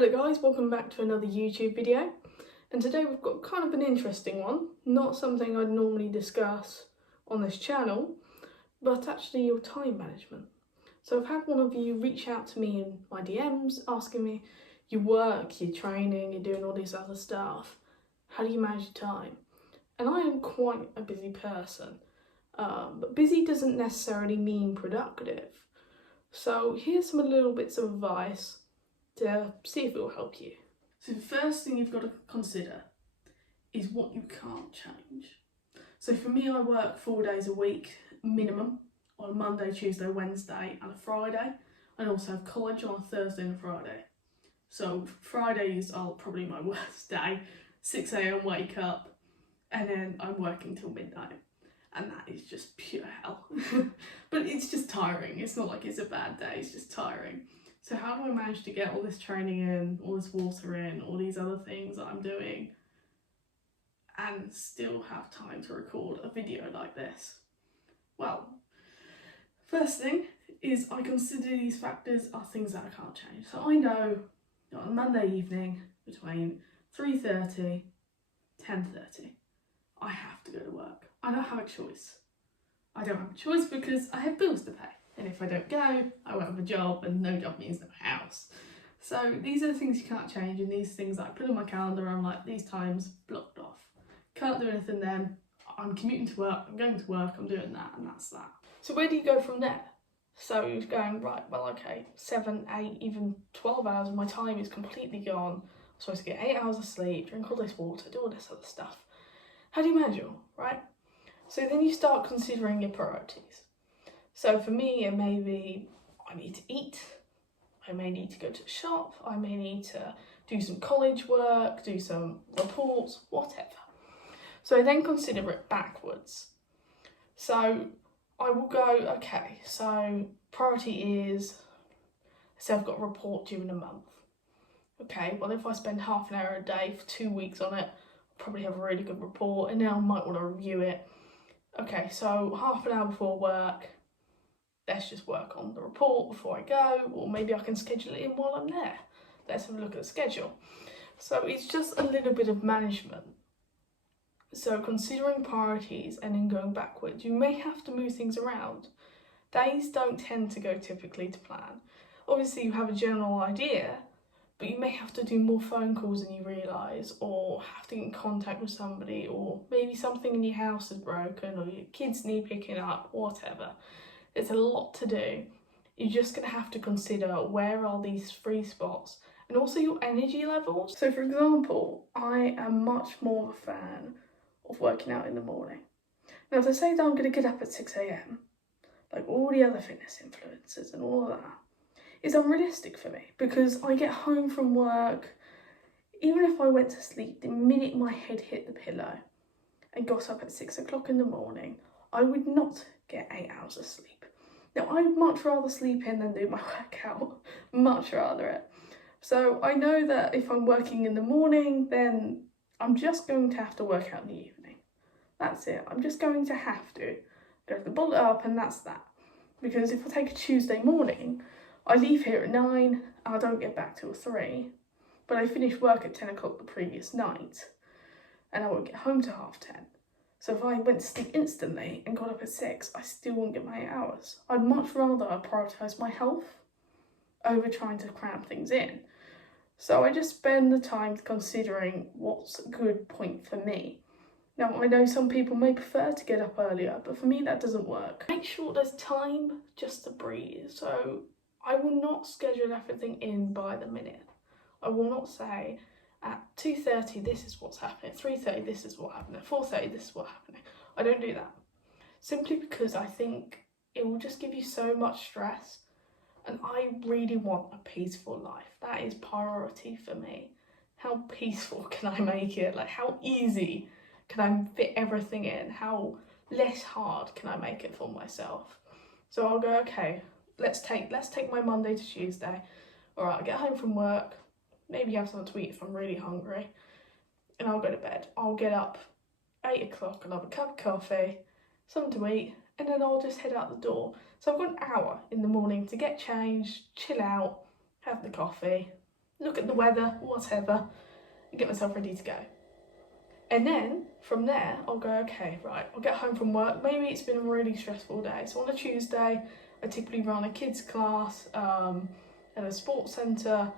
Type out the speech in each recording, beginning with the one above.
Hello guys, welcome back to another YouTube video, and today we've got kind of an interesting one, not something I'd normally discuss on this channel, but actually your time management. So I've had one of you reach out to me in my DMs asking me, you work, you're training, you're doing all this other stuff, how do you manage your time? And I am quite a busy person, but busy doesn't necessarily mean productive. So here's some little bits of advice to see if it will help you. So the first thing you've got to consider is what you can't change. So for me, I work 4 days a week minimum on a Monday, Tuesday, Wednesday and a Friday. I also have college on a Thursday and a Friday. So Fridays are probably my worst day. 6 AM wake up and then I'm working till midnight. And that is just pure hell. But it's just tiring. It's not like it's a bad day, it's just tiring. So how do I manage to get all this training in, all this water in, all these other things that I'm doing and still have time to record a video like this? Well, first thing is I consider these factors are things that I can't change. So I know on a Monday evening between 3:30, 10:30, I have to go to work. I don't have a choice. I don't have a choice because I have bills to pay. And if I don't go, I won't have a job, and no job means no house. So these are the things you can't change, and these things that I put in my calendar, I'm like, these times blocked off. Can't do anything then. I'm commuting to work, I'm going to work, I'm doing that, and that's that. So where do you go from there? So you're going, right, well, okay, 7, 8, even 12 hours of my time is completely gone. I'm supposed to get 8 hours of sleep, drink all this water, do all this other stuff. How do you manage it all, right? So then you start considering your priorities. So for me, it may be I need to eat, I may need to go to the shop, I may need to do some college work, do some reports, whatever. So I then consider it backwards. So I will go, okay, so priority is, say I've got a report due in a month. Okay, well if I spend half an hour a day for 2 weeks on it, I'll probably have a really good report, and now I might want to review it. Okay, so half an hour before work, let's just work on the report before I go, or maybe I can schedule it in while I'm there. Let's have a look at the schedule. So it's just a little bit of management. So considering priorities and then going backwards, you may have to move things around. Days don't tend to go typically to plan. Obviously you have a general idea, but you may have to do more phone calls than you realise, or have to get in contact with somebody, or maybe something in your house is broken, or your kids need picking up, whatever. It's a lot to do. You're just going to have to consider where are these free spots and also your energy levels. So for example, I am much more of a fan of working out in the morning. Now to say that I'm going to get up at 6 AM, like all the other fitness influencers and all of that, is unrealistic for me because I get home from work, even if I went to sleep, the minute my head hit the pillow and got up at 6 o'clock in the morning, I would not get 8 hours of sleep. Now, I'd much rather sleep in than do my workout, much rather it. So I know that if I'm working in the morning, then I'm just going to have to work out in the evening. That's it. I'm just going to have to go to the bullet up, and that's that. Because if I take a Tuesday morning, I leave here at 9, I don't get back till 3, but I finish work at 10 o'clock the previous night, and I won't get home till 10:30. So if I went to sleep instantly and got up at 6, I still wouldn't get my 8 hours. I'd much rather prioritise my health over trying to cram things in. So I just spend the time considering what's a good point for me. Now I know some people may prefer to get up earlier, but for me that doesn't work. Make sure there's time just to breathe. So I will not schedule everything in by the minute. I will not say, at 2:30 this is what's happening, at 3:30 this is what happened, at 4:30 this is what's happening. I don't do that. Simply because I think it will just give you so much stress, and I really want a peaceful life. That is priority for me. How peaceful can I make it? Like how easy can I fit everything in? How less hard can I make it for myself? So I'll go, okay, let's take my Monday to Tuesday. Alright, I'll get home from work, maybe have something to eat if I'm really hungry, and I'll go to bed. I'll get up 8 o'clock and have a cup of coffee, something to eat, and then I'll just head out the door. So I've got an hour in the morning to get changed, chill out, have the coffee, look at the weather, whatever, and get myself ready to go. And then from there, I'll go, okay, right, I'll get home from work. Maybe it's been a really stressful day. So on a Tuesday, I typically run a kids class at a sports centre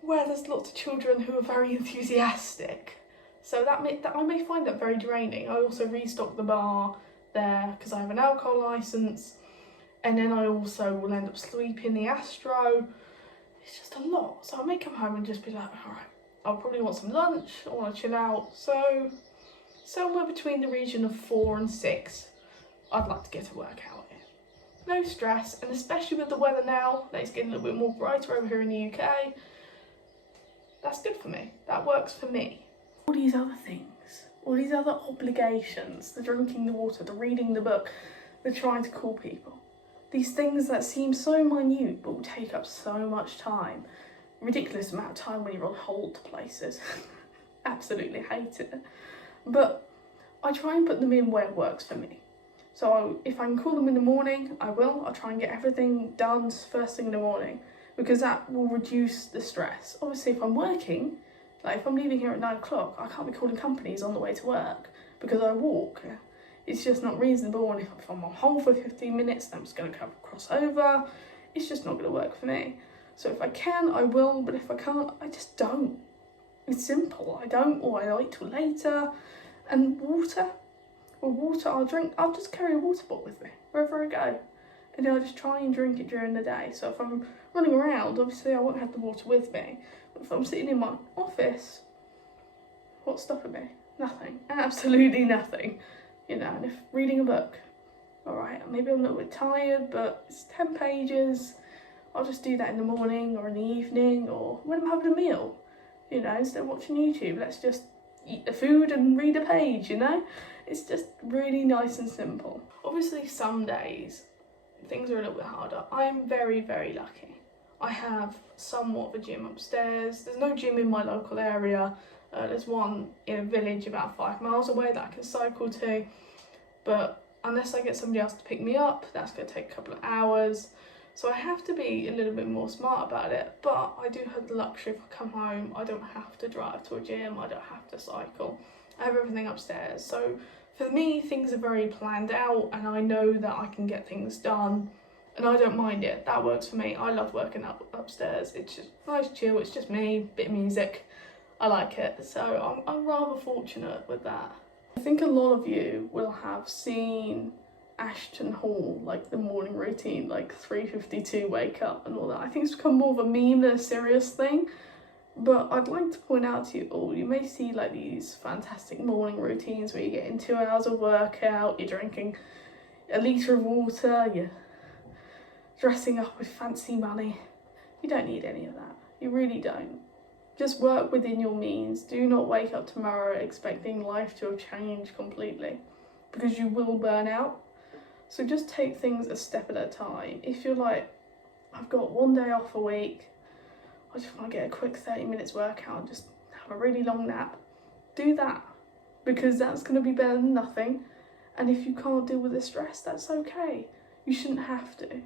where there's lots of children who are very enthusiastic. So that I may find that very draining. I also restock the bar there because I have an alcohol licence, and then I also will end up sleeping the Astro. It's just a lot. So I may come home and just be like, all right, I'll probably want some lunch, I want to chill out. So somewhere between the region of 4 and 6, I'd like to get a workout in. No stress, and especially with the weather now, that it's getting a little bit more brighter over here in the UK, that's good for me. That works for me. All these other things, all these other obligations, the drinking the water, the reading the book, the trying to call people. These things that seem so minute but will take up so much time. Ridiculous amount of time when you're on hold to places. Absolutely hate it. But I try and put them in where it works for me. So if I can call them in the morning, I will. I'll try and get everything done first thing in the morning, because that will reduce the stress. Obviously, if I'm working, like if I'm leaving here at 9 o'clock, I can't be calling companies on the way to work because I walk. It's just not reasonable, and if I'm on hold for 15 minutes, I'm just going to cross over. It's just not going to work for me. So if I can, I will, but if I can't, I just don't. It's simple. I don't, or I wait till later. And water, I'll drink. I'll just carry a water bottle with me wherever I go, and then I'll just try and drink it during the day. So if I'm running around, obviously I won't have the water with me. But if I'm sitting in my office, what's stopping me? Nothing. Absolutely nothing. You know, and if reading a book, all right, maybe I'm a little bit tired, but it's 10 pages. I'll just do that in the morning or in the evening or when I'm having a meal. You know, instead of watching YouTube, let's just eat the food and read a page, you know? It's just really nice and simple. Obviously, some days things are a little bit harder. I'm very, very lucky. I have somewhat of a gym upstairs. There's no gym in my local area. There's one in a village about 5 miles away that I can cycle to. But unless I get somebody else to pick me up, that's going to take a couple of hours. So I have to be a little bit more smart about it. But I do have the luxury, if I come home, I don't have to drive to a gym. I don't have to cycle. I have everything upstairs. So for me, things are very planned out, and I know that I can get things done. And I don't mind it. That works for me. I love working upstairs. It's just nice, chill. It's just me, bit of music. I like it. So I'm rather fortunate with that. I think a lot of you will have seen Ashton Hall, like the morning routine, like 3:52 wake up and all that. I think it's become more of a meme than a serious thing. But I'd like to point out to you all, you may see like these fantastic morning routines where you get in 2 hours of workout, you're drinking a litre of water, you're dressing up with fancy money. You don't need any of that. You really don't. Just work within your means. Do not wake up tomorrow expecting life to have changed completely, because you will burn out. So just take things a step at a time. If you're like, I've got one day off a week, I just want to get a quick 30 minutes workout, just have a really long nap, do that, because that's going to be better than nothing. And if you can't deal with the stress, that's okay. You shouldn't have to.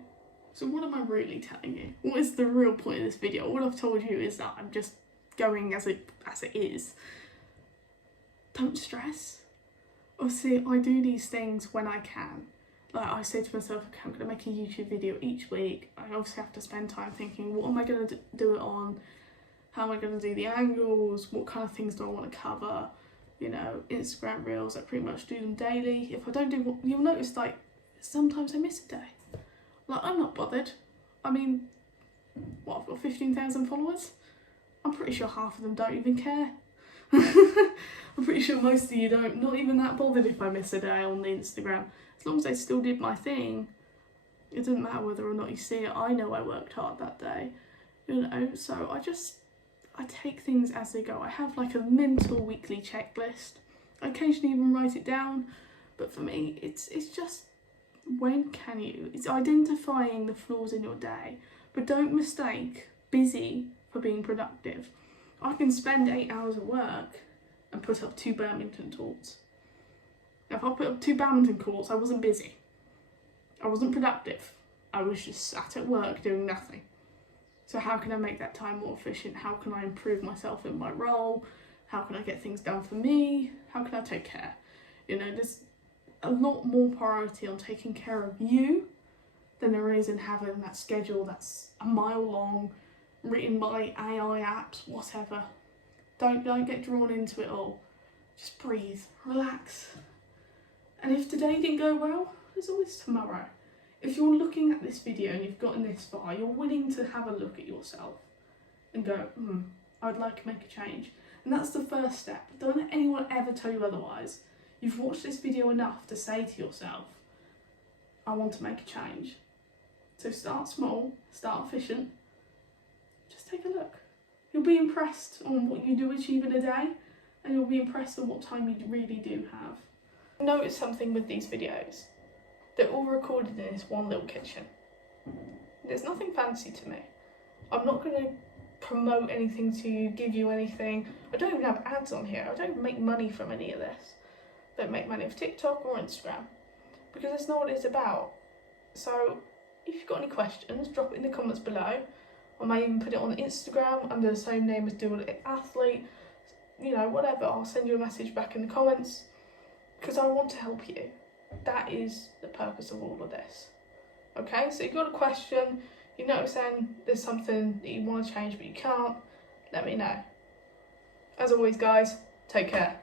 So what am I really telling you? What is the real point of this video? All I've told you is that I'm just going as it is. Don't stress. Obviously, I do these things when I can. Like I say to myself, okay, I'm going to make a YouTube video each week. I obviously have to spend time thinking, what am I going to do it on? How am I going to do the angles? What kind of things do I want to cover? You know, Instagram reels, I pretty much do them daily. If I don't do what, you'll notice like sometimes I miss a day. Like, I'm not bothered. I mean, what, I've got 15,000 followers? I'm pretty sure half of them don't even care. I'm pretty sure most of you don't, not even that bothered if I miss a day on the Instagram. As long as I still did my thing, it doesn't matter whether or not you see it. I know I worked hard that day, you know, so I take things as they go. I have like a mental weekly checklist. I occasionally even write it down, but for me, it's just, when can you? It's identifying the flaws in your day, but don't mistake busy for being productive. I can spend 8 hours at work and put up 2 badminton courts. If I put up 2 badminton courts, I wasn't busy. I wasn't productive. I was just sat at work doing nothing. So how can I make that time more efficient? How can I improve myself in my role? How can I get things done for me? How can I take care? You know, there's a lot more priority on taking care of you than there is in having that schedule that's a mile long, written by AI apps, whatever. Don't get drawn into it all. Just breathe, relax. And if today didn't go well, there's always tomorrow. If you're looking at this video and you've gotten this far, you're willing to have a look at yourself and go, I'd like to make a change. And that's the first step. Don't let anyone ever tell you otherwise. You've watched this video enough to say to yourself, I want to make a change. So start small, start efficient, just take a look. You'll be impressed on what you do achieve in a day, and you'll be impressed on what time you really do have. Notice something with these videos. They're all recorded in this one little kitchen. There's nothing fancy to me. I'm not going to promote anything to you, give you anything. I don't even have ads on here. I don't even make money from any of this. I don't make money off TikTok or Instagram, because that's not what it's about. So if you've got any questions, drop it in the comments below. I may even put it on Instagram under the same name as Dual.athlete. You know, whatever. I'll send you a message back in the comments, because I want to help you. That is the purpose of all of this. Okay, so you've got a question, you're noticing there's something that you want to change but you can't, let me know. As always guys, take care.